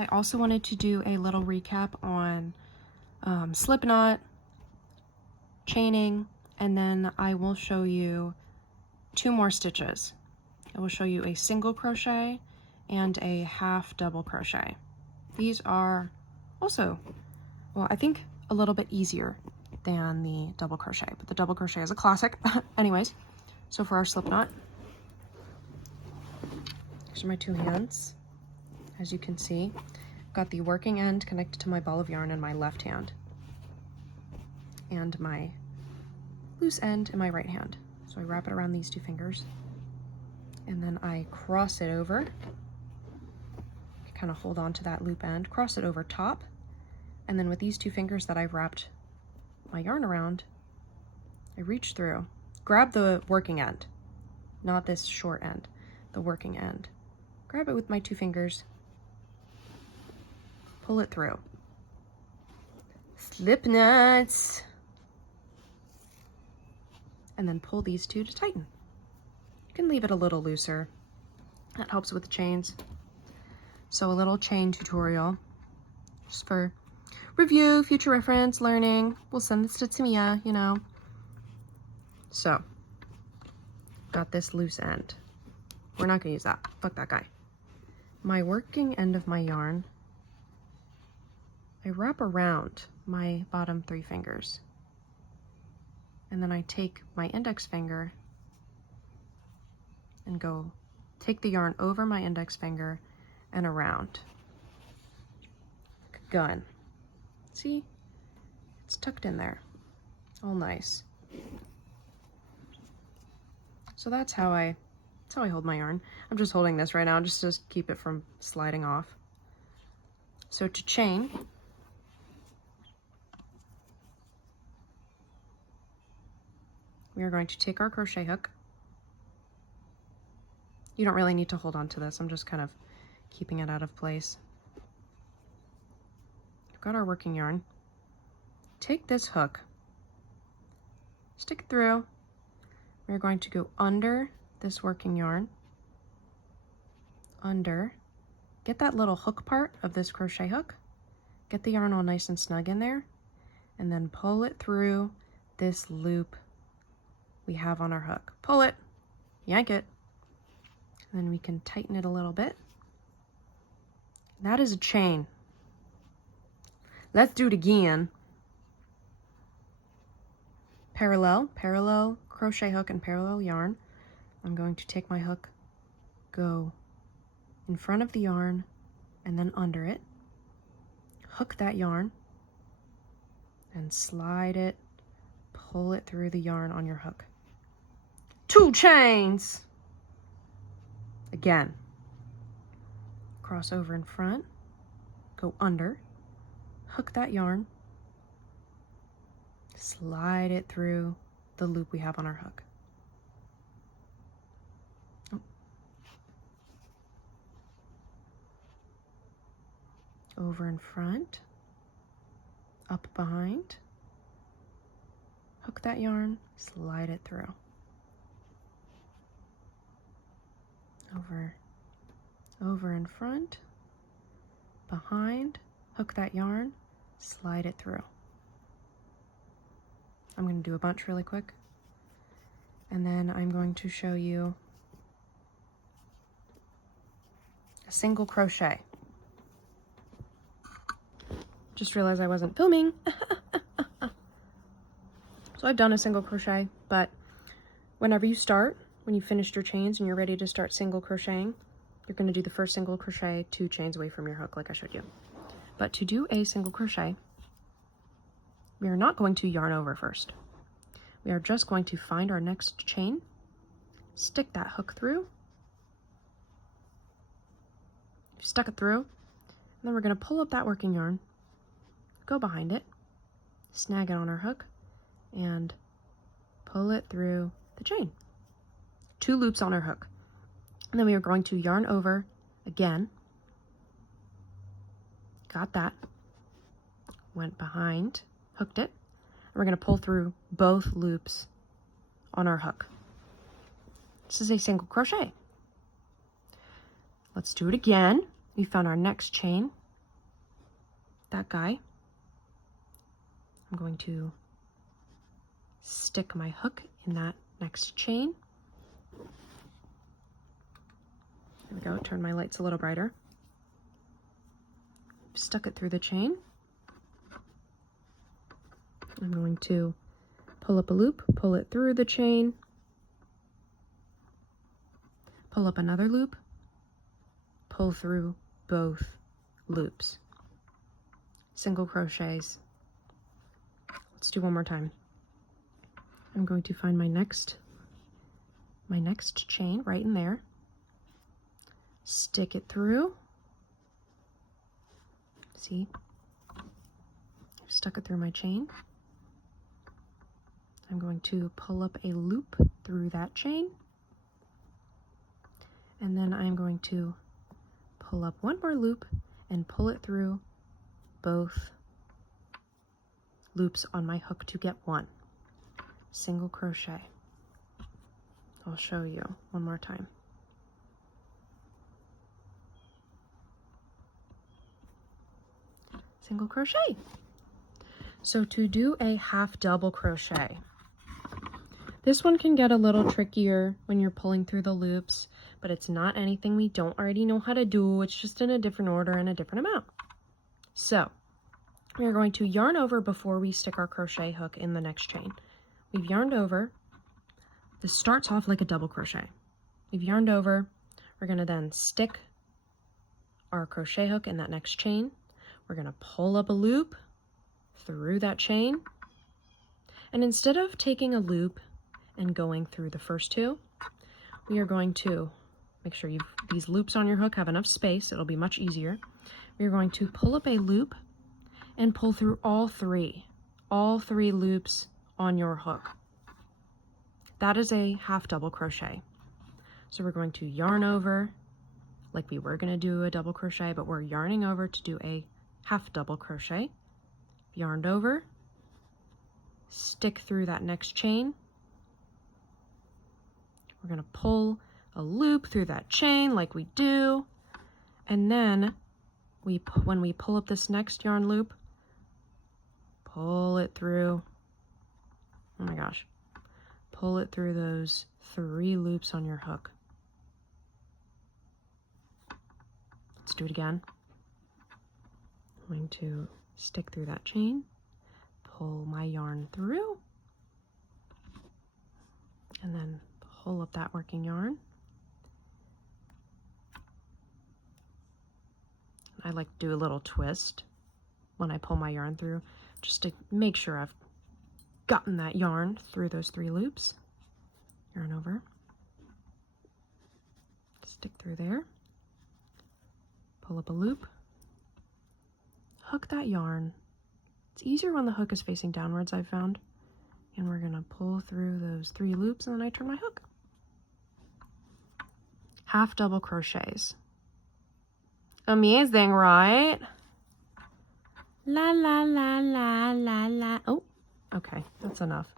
I also wanted to do a little recap on slip knot, chaining, and then I will show you 2 more stitches. I will show you a single crochet and a half double crochet. These are also, well, I think a little bit easier than the double crochet, but the double crochet is a classic. Anyways, so for our slip knot, these are my 2 hands. As you can see, I've got the working end connected to my ball of yarn in my left hand and my loose end in my right hand. So I wrap it around these 2 fingers and then I cross it over. Kind of hold on to that loop end, cross it over top, and then with these 2 fingers that I've wrapped my yarn around, I reach through, grab the working end, not this short end, the working end. Grab it with my 2 fingers, pull it through. Slip knots. And then pull these 2 to tighten. You can leave it a little looser. That helps with the chains. So a little chain tutorial, just for review, future reference, learning. We'll send this to Tamia, you know. So, got this loose end. We're not gonna use that. Fuck that guy. My working end of my yarn, I wrap around my bottom 3 fingers. And then I take my index finger and go take the yarn over my index finger and around. Like a gun. See? It's tucked in there. All nice. So that's how I hold my yarn. I'm just holding this right now just to keep it from sliding off. So to chain, we are going to take our crochet hook. You don't really need to hold on to this. I'm just kind of keeping it out of place. We've got our working yarn. Take this hook, stick it through. We're going to go under this working yarn, under, get that little hook part of this crochet hook, get the yarn all nice and snug in there, and then pull it through this loop we have on our hook. Pull it, yank it, and then we can tighten it a little bit. That is a chain. Let's do it again. Parallel crochet hook and parallel yarn. I'm going to take my hook, go in front of the yarn and then under it, hook that yarn and slide it, pull it through the yarn on your hook. 2 chains. Again. Cross over in front, go under, hook that yarn, slide it through the loop we have on our hook. Oh. Over in front, up behind, hook that yarn, slide it through. Over in front, behind, hook that yarn, slide it through. I'm going to do a bunch really quick, and then I'm going to show you a single crochet. Just realized I wasn't filming. So I've done a single crochet, but whenever you start, when you finished your chains and you're ready to start single crocheting, you're going to do the first single crochet 2 chains away from your hook like I showed you. But to do a single crochet, we are not going to yarn over first. We are just going to find our next chain, stick that hook through, stuck it through, and then we're going to pull up that working yarn, go behind it, snag it on our hook, and pull it through the chain. 2 loops on our hook. And then we are going to yarn over again. Got that. Went behind, hooked it. And we're going to pull through both loops on our hook. This is a single crochet. Let's do it again. We found our next chain. that guy. I'm going to stick my hook in that next chain. There we go, turn my lights a little brighter. Stuck it through the chain. I'm going to pull up a loop, pull it through the chain, pull up another loop, pull through both loops. Single crochets. Let's do one more time. I'm going to find my next chain right in there, stick it through. See, I've stuck it through my chain. I'm going to pull up a loop through that chain, and then I'm going to pull up one more loop and pull it through both loops on my hook to get one. Single crochet. I'll show you one more time. Single crochet. So to do a half double crochet, this one can get a little trickier when you're pulling through the loops, but it's not anything we don't already know how to do. It's just in a different order and a different amount. So we are going to yarn over before we stick our crochet hook in the next chain. We've yarned over. This starts off like a double crochet. We've yarned over. We're going to then stick our crochet hook in that next chain. We're going to pull up a loop through that chain. And instead of taking a loop and going through the first two, we are going to make sure these loops on your hook have enough space. It'll be much easier. We are going to pull up a loop and pull through all three loops on your hook. That is a half double crochet. So we're going to yarn over like we were going to do a double crochet, but we're yarning over to do a half double crochet. Yarned over, stick through that next chain. We're going to pull a loop through that chain like we do, and then when we pull up this next yarn loop, pull it through, oh my gosh, pull it through those 3 loops on your hook. Let's do it again. I'm going to stick through that chain, pull my yarn through, and then pull up that working yarn. I like to do a little twist when I pull my yarn through, just to make sure I've gotten that yarn through those 3 loops. Yarn over, stick through there, pull up a loop, hook that yarn. It's easier when the hook is facing downwards, I've found. And we're gonna pull through those 3 loops, and then I turn my hook. Half double crochets. Amazing, right? La la la la la la. Oh, okay, that's enough.